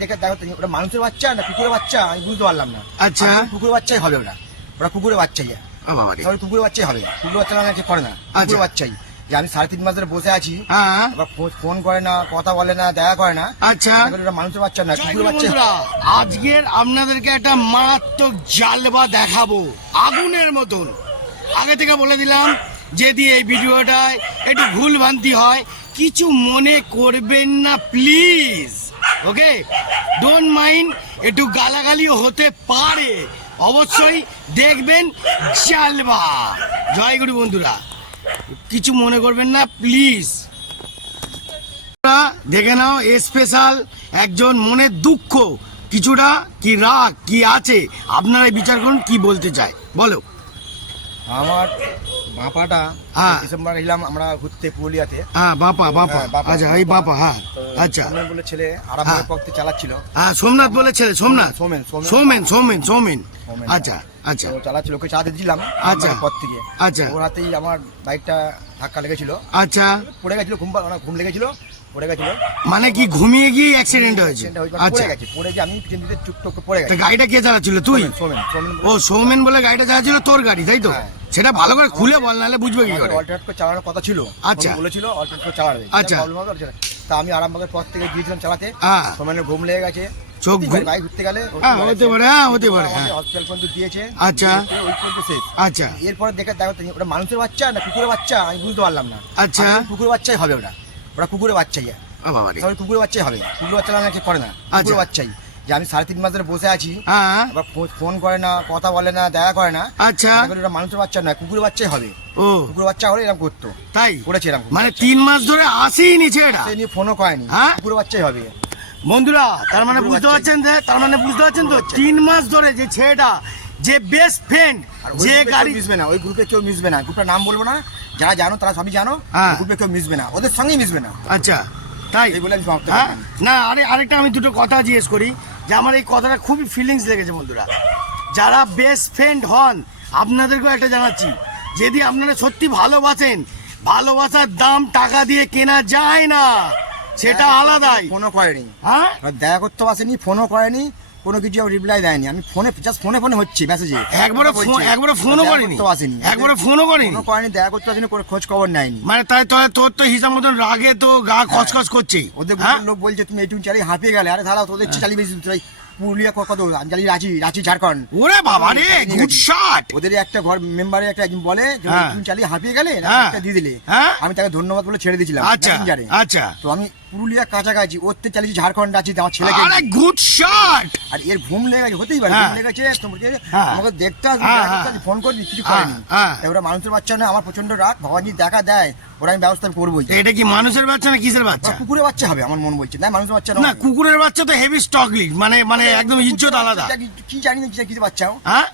দেখে দেখো ওটা মানুষের বাচ্চা না কুকুরের বাচ্চা আমি বুঝতে পারলাম না। আচ্ছা, কুকুরের বাচ্চাই হবে ওটা, ওটা কুকুরের বাচ্চাই। কুকুরের বাচ্চাই হবে, কুকুরের বাচ্চা না করে না, কুকুরের বাচ্চাই। যে আমি 3.5 মাস ধরে বসে আছি, ফোন করে না, কথা বলে না, দেখা করে না। আচ্ছা, ওটা মানুষের বাচ্চা না, কুকুরের বাচ্চা। আজকের আপনাদেরকে একটা মারাত্মক জালবা দেখাবো আগুনের মতন। আগে থেকে বলে দিলাম যদি এই ভিডিওটায় একটু ভুল ভ্রান্তি হয় কিছু মনে করবেন না প্লিজ, ওকে? ডোন্ট মাইন্ড, একটু গালাগালিও হতে পারে, অবশ্যই দেখবেন জালবা। জয় গুরু বন্ধুরা, কিছু মনে করবেন না প্লিজ। দেখে নাও স্পেশাল একজন মনের দুঃখ কিছুটা কি রাগ কি আছে, আপনারাই বিচার করুন কি বলতে চায়। বলো। আমার বাপাটা ডিসেম্বর এলাম আমরা ঘুরতে পুরুলিয়াতে। বাপা আচ্ছা, এই বাপা। আচ্ছা, বলে ছেলে আরামবাগ পথে চালাচ্ছিল। সোমনাথ বলে ছেলে, সোমনাথ সোমেন। আচ্ছা আচ্ছা, চালাচ্ছিল, ওকে চালাতে দিলাম। আচ্ছা, পথ থেকে। আচ্ছা, ওর হাতেই আমার বাইকটা ধাক্কা লেগেছিল। আচ্ছা, পড়ে গেছিল, ঘুম লেগেছিল, পড়ে গেছিল। মানে কি ঘুমিয়ে গিয়ে অ্যাক্সিডেন্ট হয়েছে? আচ্ছা, পড়ে গিয়ে আমি পিছন দিকে চুপটুপ পড়ে গেছি। গাড়িটা কে চালাচ্ছিল? তুই? ও সৌমেন বলে গাড়িটা চালাচ্ছিল, তোর গাড়ি তাই তো? সেটা ভালো করে খুলে বল, নাহলে বুঝবে কি করে। অল্টারনেট করে চালানোর কথা ছিল। আচ্ছা, বলেছিল অল্টারনেট করে চালাবে। আচ্ছা, তা আমি আরামবাগের পথ থেকে গিয়েছিলাম চালাতে। সৌমেনের ঘুম লেগে গেছে, চোখ বাইক ঘুরতে গেলে হতে পারে, হতে পারে। হসপিটাল পর্যন্ত দিয়েছে। আচ্ছা, ওই পর্যন্ত শেষ। আচ্ছা, এরপরে দেখে দেখো ওটা মানুষের বাচ্চা না কুকুরের বাচ্চা আমি বুঝতে পারলাম না। আচ্ছা, কুকুরের বাচ্চাই হবে ওটা, ওটা কুকুরের বাচ্চাই। কুকুরের বাচ্চাই হবে, কুকুরের বাচ্চা না করে না, কুকুরের বাচ্চাই। যে আমি 3.5 মাস ধরে বসে আছি, ফোন করে না, কথা বলে না, দেখা করে না। আচ্ছা, ওটা মানুষের বাচ্চা নয়, কুকুরের বাচ্চাই হবে। কুকুরের বাচ্চা হলে এরকম করতো, তাই করেছে এরকম। মানে 3 মাস ধরে আসেনি ছেলেটা, ফোনও করেনি, কুকুরের বাচ্চাই হবে। বন্ধুরা তার মানে বুঝতে পারছেন তো 3 মাস ধরে যে ছেলেটা, যে বেস্ট ফ্রেন্ড, যে গাড়ি মিশবে না, ওই গ্রুপে কেউ মিশবে না। গ্রুপটার নাম বলবো না, যারা জানো তারা সবই জানো। গ্রুপে কেউ মিশবে না, ওদের সঙ্গেই মিশবে না। আচ্ছা, তাই বলে আমি সমাপ্ত। না, আরেকটা আমি দুটো কথা জিজ্ঞেস করি, যে আমার এই কথাটা খুবই ফিলিংস লেগেছে। বন্ধুরা যারা বেস্ট ফ্রেন্ড হন, আপনাদেরকেও একটা জানাচ্ছি, যদি আপনারা সত্যি ভালোবাসেন, ভালোবাসার দাম টাকা দিয়ে কেনা যায় না, সেটা আলাদাই। ফোনও করেনি, দেখা করতে আসেনি, ফোনও করেনি, কোনো কিছু রিপ্লাই দেয়নি। আমি ফোনে জাস্ট ফোনে হচ্ছে মেসেজে, একবারে ফোনও করেনি, দেখা করতে আসেনি, খোঁজ খবর নেয়নি। মানে তাই তোর তো হিসাব মতন রাগে তো গা খচখচ করছে। ওদের লোক বলছে তুমি এইটুকু চালিয়ে হাঁপিয়ে গেলে। আরে ধারা তোদের চালিয়ে বেশি পুরুলিয়া কত রাঁচি ঝাড়খণ্ড। ওরে বাবা রে, গুড শট। ওদের একটা ঘর মেম্বারে একটা বলে তুমি চালিয়ে হাঁপিয়ে গেলে, একটা দিয়ে দিলে। আমি তাকে ধন্যবাদ বলে ছেড়ে দিয়েছিলাম। আচ্ছা, তো আমি পুরুলিয়া কাছাকাছি ওতে চালিয়েছি ঝাড়খণ্ড আছি আমার ছেলেকে। আরে গুড শট। আর এর ঘুম লেগে গেছে, হতেই পারে ঘুম লেগেছে, তোমাকে আমাকে দেখতে আসবে, ফোন করবি, কিছু করেনি। ওরা মানুষের বাচ্চা না, আমার প্রচন্ড রাগ। ভগবান দেখা দেয় ওরা আমি ব্যবস্থা করবোই। এটা কি মানুষের বাচ্চা না কিসের বাচ্চা? কুকুরের বাচ্চা হবে আমার মন বলছে। না মানুষের বাচ্চা না, কুকুরের বাচ্চা তো হেভি স্টকলিড, মানে একদম ইজ্জত আলাদা। কি জানি না কিসের বাচ্চা,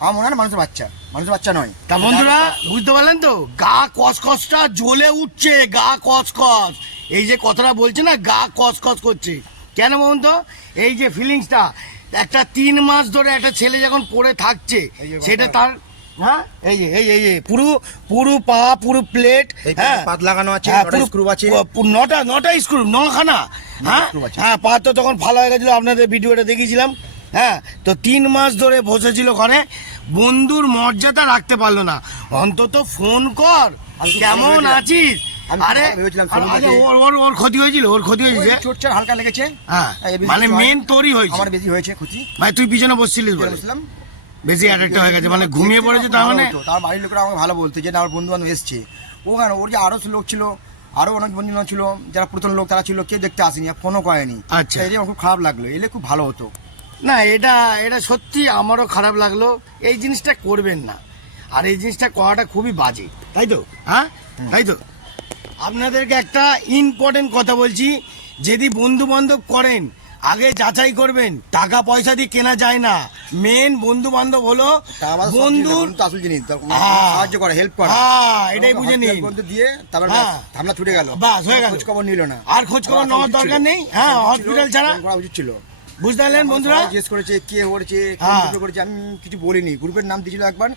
আমার মনে হয় মানুষের বাচ্চা, মানুষের বাচ্চা নয়। তা বন্ধুরা বুঝতে পারলেন তো, গা কসকসটা জ্বলে উঠছে, গা কসকস। এই যে কথাটা বলছে না, গা কসকস করছে কেন বলুন তো? এই যে ফিলিংসটা, একটা 3 মাস ধরে একটা ছেলে যখন পড়ে থাকছে, সেটা তার পুরো পা পুরো প্লেট, পাত লাগানো আছে, স্ক্রু আছে, 9টা স্ক্রু, 9খানা। পা তো তখন ভালো হয়ে গেছিল, আপনাদের ভিডিওটা দেখিয়েছিলাম। তো 3 মাস ধরে বসেছিল ঘরে, বন্ধুর মর্যাদা রাখতে পারলো না। অন্তত ফোন কর, কেমন আছিস। আরে ওর ক্ষতি হয়েছিল, চোটচার হালকা লেগেছে। মানে মেন তোরই হয়েছে, আমার বেশি হয়েছে ক্ষতি। ভাই তুই পিছনে বসছিলিস, বলেছিলাম বেশি অ্যাটাকটা হয়ে গেছে, মানে ঘুমিয়ে পড়েছে। তার মানে তার বাড়ির লোকরা আমাকে ভালো বলতো যে আমার বন্ধু বান্ধব এসছে। ওখানে ওর যে আরো লোক ছিল, আরো অনেক বন্ধু ছিল যারা প্রথম লোক, তারা ছিল, কেউ দেখতে আসেনি, ফোনও করেনি। আচ্ছা, এই আমার খুব খারাপ লাগলো, এলে খুব ভালো হতো। না, এটা সত্যি আমারও খারাপ লাগলো। এই জিনিসটা করবেন না, আর এই জিনিসটা করাটা খুবই বাজে, তাই তো? তাই তো। আপনাদেরকে একটা ইম্পর্টেন্ট কথা বলছি, যদি বন্ধু বান্ধব করেন আগে যাচাই করবেন। টাকা পয়সা দিয়ে কেনা যায় না। মেন বন্ধু বান্ধব হলো বন্ধু, আসল জিনিস, সাহায্য করে, হেল্প করে। এটাই বুঝে নিন। বন্ধু দিয়ে তারপর ঝামেলা ছুটে গেল, বাস হয়ে গেল, খোঁজ খবর নিল না। আর খোঁজ খবর নেওয়ার দরকার নেই। হসপিটাল ছাড়া করা উচিত ছিল। বুঝতে পারলেন বন্ধুরা? জিজ্ঞেস করেছে কে করেছে, করেছে, আমি কিছু বলিনি। গ্রুপের নাম দিয়েছিল একবার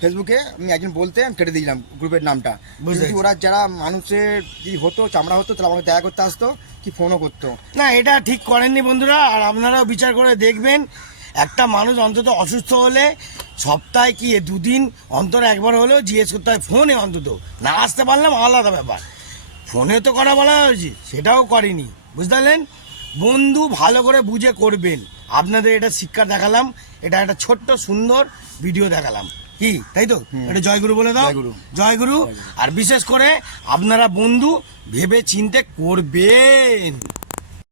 ফেসবুকে, আমি একজন বলতে আমি কেটে দিয়েছিলাম গ্রুপের নামটা। কিন্তু ওরা যারা মানুষের যদি হতো, চামড়া হতো, তাহলে আমাকে দেখা করতে আসতো, কি ফোনও করতো না। এটা ঠিক করেননি বন্ধুরা। আর আপনারাও বিচার করে দেখবেন, একটা মানুষ অন্তত অসুস্থ হলে সপ্তাহে কি 2 দিন অন্তর একবার হলেও জিজ্ঞেস করতে হয়, ফোনে অন্তত। না আসতে পারলাম আলাদা ব্যাপার, ফোনে তো করা বলা হয়েছে, সেটাও করেনি। বুঝতে পারলেন? বন্ধু ভালো করে বুঝে করবেন। আপনাদের এটা শিক্ষা দেখালাম, এটা একটা ছোট্ট সুন্দর ভিডিও দেখালাম, কি তাই তো? এটা জয়গুরু বলে দাও। জয়গুরু। আর বিশেষ করে আপনারা বন্ধু ভেবে চিন্তে করবেন।